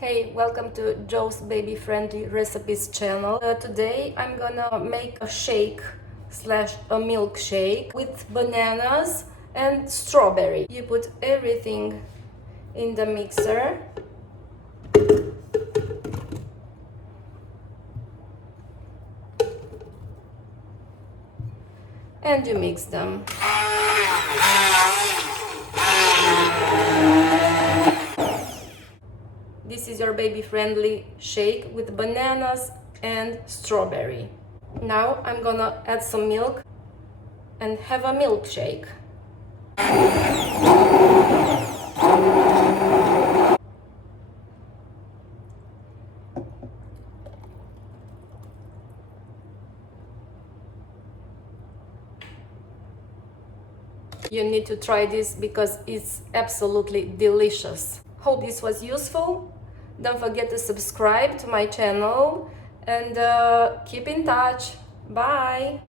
Hey, welcome to Joe's Baby Friendly Recipes channel. Today I'm gonna make a shake slash a milkshake with bananas and strawberry. You put everything in the mixer. And you mix them. This is your baby-friendly shake with bananas and strawberry. Now I'm gonna add some milk and have a milkshake. You need to try this because it's absolutely delicious. Hope this was useful. Don't forget to subscribe to my channel and keep in touch. Bye!